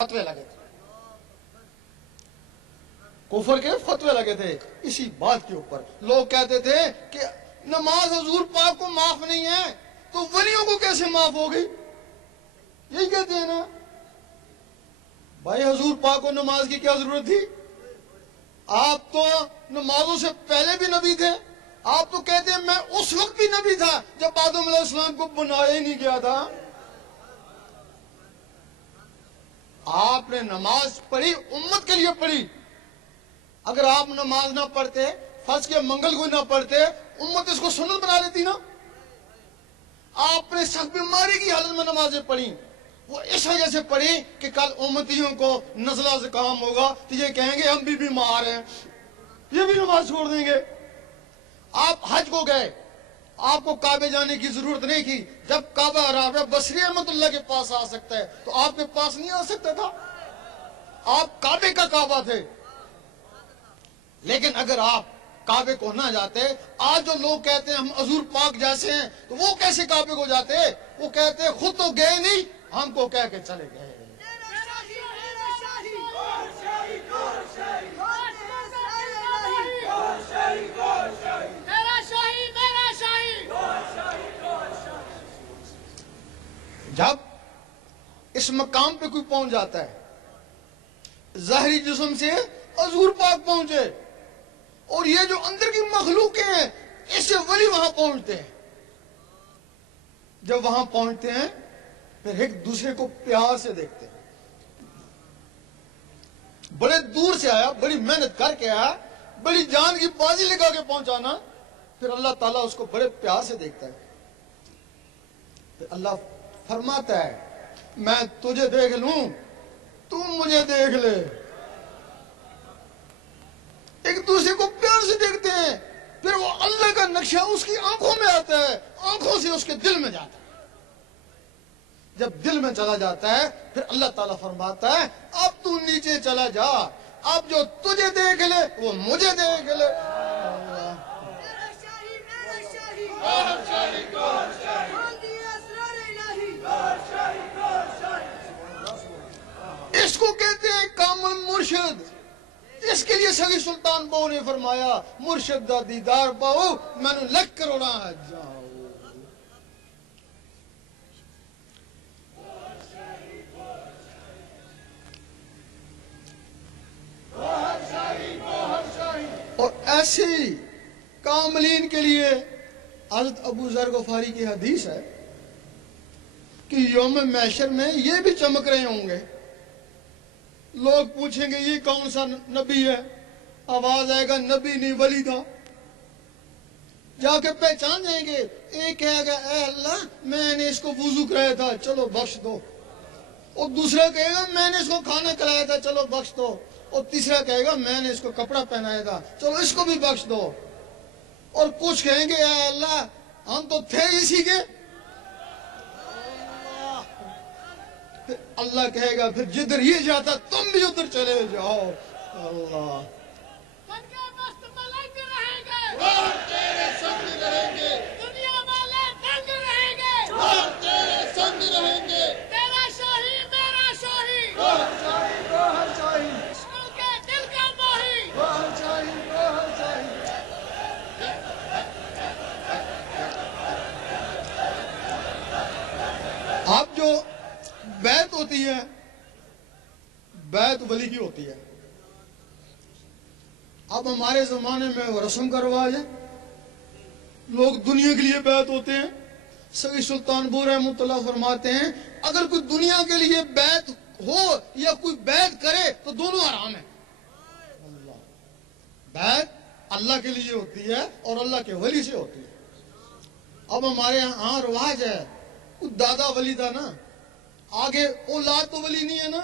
فتوے لگے تھے، کفر کے فتوے لگے تھے اسی بات کے اوپر. لوگ کہتے تھے کہ نماز حضور پاک کو معاف نہیں ہے تو ولیوں کو کیسے معاف ہوگی؟ یہی کہتے ہیں نا. بھائی حضور پاک کو نماز کی کیا ضرورت تھی؟ آپ تو نمازوں سے پہلے بھی نبی تھے. آپ تو کہتے ہیں میں اس وقت بھی نبی تھا جب آدم علیہ السلام کو بنایا ہی نہیں گیا تھا. آپ نے نماز پڑھی، امت کے لیے پڑھی. اگر آپ نماز نہ پڑھتے، فرض کے منگل کو نہ پڑھتے، امت اس کو سنت بنا لیتی نا. آپ نے سخت بیماری کی حالت میں نمازیں پڑھی، وہ اس وجہ سے پڑھی کہ کل امتیوں کو نزلہ زکام ہوگا تو یہ کہیں گے ہم بھی بیمار ہیں، یہ بھی نماز چھوڑ دیں گے. آپ حج کو گئے، آپ کو کعبے جانے کی ضرورت نہیں تھی. جب کعبہ رابعہ بصری رحمۃ اللہ کے پاس آ سکتا ہے تو آپ کے پاس نہیں آ سکتا تھا؟ آپ کعبے کا کعبہ تھے. لیکن اگر آپ کعبے کو نہ جاتے، آج جو لوگ کہتے ہیں ہم حضور پاک جیسے ہیں، تو وہ کیسے کعبے کو جاتے؟ وہ کہتے ہیں خود تو گئے نہیں، ہم کو کہہ کے چلے گئے. جب اس مقام پہ کوئی پہنچ جاتا ہے، ظاہری جسم سے حضور پاک پہنچے، اور یہ جو اندر کی مخلوقیں ہیں اس سے ولی وہاں پہنچتے ہیں. جب وہاں پہنچتے ہیں پھر ایک دوسرے کو پیار سے دیکھتے ہیں. بڑے دور سے آیا، بڑی محنت کر کے آیا، بڑی جان کی بازی لگا کے پہنچانا، پھر اللہ تعالیٰ اس کو بڑے پیار سے دیکھتا ہے. پھر اللہ فرماتا ہے میں تجھے دیکھ لوں، تم مجھے دیکھ لے. ایک دوسرے کو پیار سے دیکھتے ہیں، پھر وہ اللہ کا نقشہ اس کی آنکھوں میں آتا ہے، آنکھوں سے اس کے دل میں جاتا ہے. جب دل میں چلا جاتا ہے پھر اللہ تعالیٰ فرماتا ہے اب تو نیچے چلا جا، اب جو تجھے دیکھ لے وہ مجھے دیکھ لے. اس کو کہتے ہیں کامل مرشد. اس کے لیے سگی سلطان بہو نے فرمایا مرشد دا دیدار پاؤ میں نے لکھ کر اڑا جاؤ. اور ایسی کاملین کے لیے حضرت ابو ذر غفاری کی حدیث ہے کہ یوم محشر میں یہ بھی چمک رہے ہوں گے. لوگ پوچھیں گے یہ کون سا نبی ہے؟ آواز آئے گا نبی نہیں ولی تھا. جا کے پہچان جائیں گے. ایک کہے گا اے اللہ میں نے اس کو وضو کرایا تھا چلو بخش دو. اور دوسرا کہے گا میں نے اس کو کھانا کھلایا تھا چلو بخش دو. اور تیسرا کہے گا میں نے اس کو کپڑا پہنایا تھا چلو اس کو بھی بخش دو. اور کچھ کہیں گے اے اللہ ہم تو تھے اسی کے. پھر اللہ کہے گا پھر جدھر یہ جاتا تم بھی ادھر چلے جاؤ. اللہ تیرے سنگ رہیں گے، دنیا والے تنگ رہیں گے، تیرے سنگ رہیں گے. تیرا شاہی میرا شاہی، گوہر شاہی گوہر شاہی، عشق کے دل کا ماہی، گوہر شاہی گوہر شاہی. اب جو بیعت ہوتی ہے بیعت ولی کی ہوتی ہے. اب ہمارے زمانے میں وہ رسم کا رواج ہے، لوگ دنیا کے لیے بیعت ہوتے ہیں. سگی سلطان بو رحمۃ اللہ فرماتے ہیں اگر کوئی دنیا کے لیے بیعت ہو یا کوئی بیعت کرے تو دونوں حرام ہیں. بیعت اللہ کے لیے ہوتی ہے اور اللہ کے ولی سے ہوتی ہے. اب ہمارے یہاں رواج ہے کوئی دادا ولی تھا نا، آگے اولاد تو ولی نہیں ہے نا،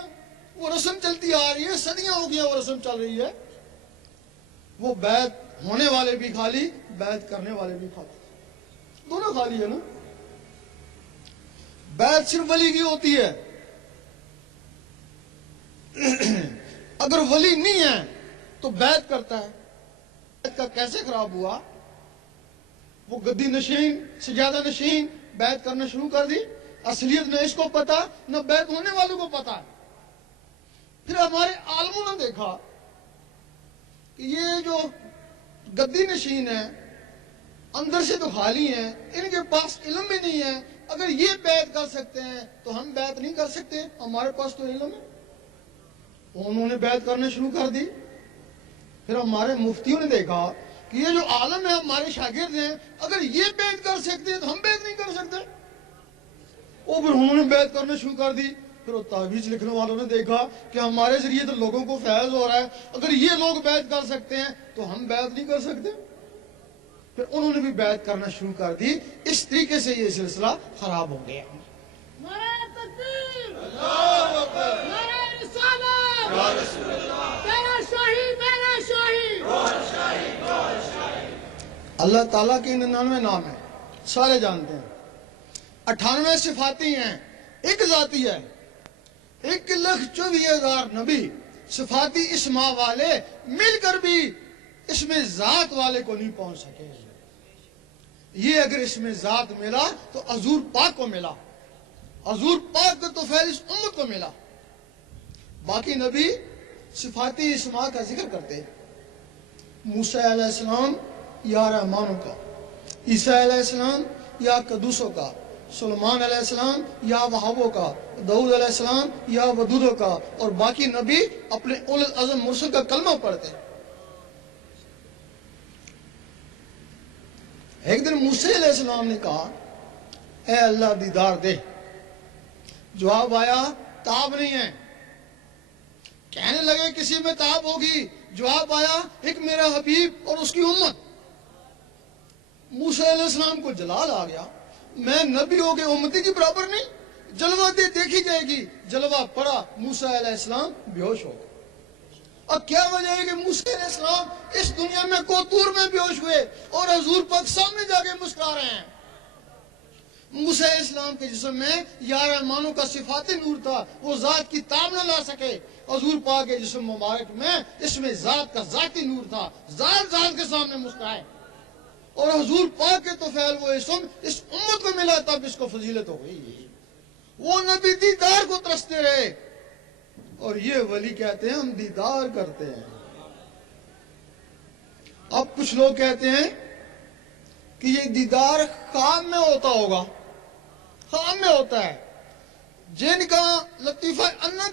وہ رسم چلتی آ رہی ہے، صدیاں ہو گیا وہ رسم چل رہی ہے. وہ بیعت ہونے والے بھی خالی، بیعت کرنے والے بھی خالی، دونوں خالی ہے نا. بیعت صرف ولی کی ہوتی ہے. اگر ولی نہیں ہے تو بیعت کرتا ہے. بیعت کا کیسے خراب ہوا؟ وہ گدی نشین سجادہ نشین بیعت کرنا شروع کر دی. اصلیت نہ اس کو پتا نہ بیعت ہونے والوں کو پتا. ہمارے عالموں نے دیکھا کہ یہ جو گدی نشین ہے اندر سے تو خالی ہیں، ان کے پاس علم بھی نہیں ہے، اگر یہ بیعت کر سکتے ہیں تو ہم بیعت نہیں کر سکتے، ہمارے پاس تو علم ہے۔ انہوں نے بیعت کرنے شروع کر دی۔ پھر ہمارے مفتیوں نے دیکھا کہ یہ جو عالم ہے ہمارے شاگرد ہیں، اگر یہ بیعت کر سکتے ہیں تو ہم بیعت نہیں کر سکتے، اور پھر انہوں نے بیعت کرنے شروع کر دی۔ پھر وہ تعویذ لکھنے والوں نے دیکھا کہ ہمارے ذریعے تو لوگوں کو فیض ہو رہا ہے، اگر یہ لوگ بیعت کر سکتے ہیں تو ہم بیعت نہیں کر سکتے، پھر انہوں نے بھی بیعت کرنا شروع کر دی۔ اس طریقے سے یہ سلسلہ خراب ہو گیا۔ نعرہ تکبیر، اللہ اکبر، نعرہ رسالت، یا رسول اللہ، میرا شاہی، میرا شاہی، اللہ تعالیٰ کے 99 نام ہیں، سارے جانتے ہیں۔ 98 صفاتی ہیں، ایک ذاتی ہے۔ 1,24,000 نبی صفاتی اسماء والے مل کر بھی اس میں ذات والے کو نہیں پہنچ سکے۔ یہ اگر اس میں ذات ملا تو حضور پاک کو ملا، حضور پاک کو تو فیض اس امت کو ملا۔ باقی نبی صفاتی اسماء کا ذکر کرتے ہیں، موسیٰ علیہ السلام یا رحمانوں کا، عیسیٰ علیہ السلام یا قدوسوں کا، سلیمان علیہ السلام یا وہابوں کا، داؤد علیہ السلام یا ودودوں کا، اور باقی نبی اپنے اولو العزم مرسل کا کلمہ پڑھتے ہیں۔ ایک دن موسیٰ علیہ السلام نے کہا اے اللہ دیدار دے، جواب آیا تاب نہیں ہے۔ کہنے لگے کسی میں تاب ہوگی، جواب آیا ایک میرا حبیب اور اس کی امت۔ موسیٰ علیہ السلام کو جلال آ گیا، میں نبی ہو کے امتی کی برابر نہیں، جلوہ دیکھی جائے گی۔ جلوہ پڑا، موسیٰ علیہ السلام بے ہوش ہو گئے۔ اب کیا وجہ ہے کہ موسیٰ علیہ السلام اس دنیا میں کوتور میں بے ہوش ہوئے اور حضور پاک سامنے جا کے مسکرا رہے ہیں۔ موسیٰ علیہ السلام کے جسم میں یا رحمانوں کا صفاتی نور تھا، وہ ذات کی تاب نہ لا سکے۔ حضور پاک کے جسم مبارک میں اس میں ذات کا ذاتی نور تھا، ذات کے سامنے مسکرائے، اور حضور پاک کے تو فعل وہ اسم اس امت کو ملا، تب اس کو فضیلت ہو گئی۔ وہ نبی دیدار کو ترستے رہے، اور یہ ولی کہتے ہیں ہم دیدار کرتے ہیں۔ اب کچھ لوگ کہتے ہیں کہ یہ دیدار خواب میں ہوتا ہوگا، خواب میں ہوتا ہے، جن کا لطیفہ انا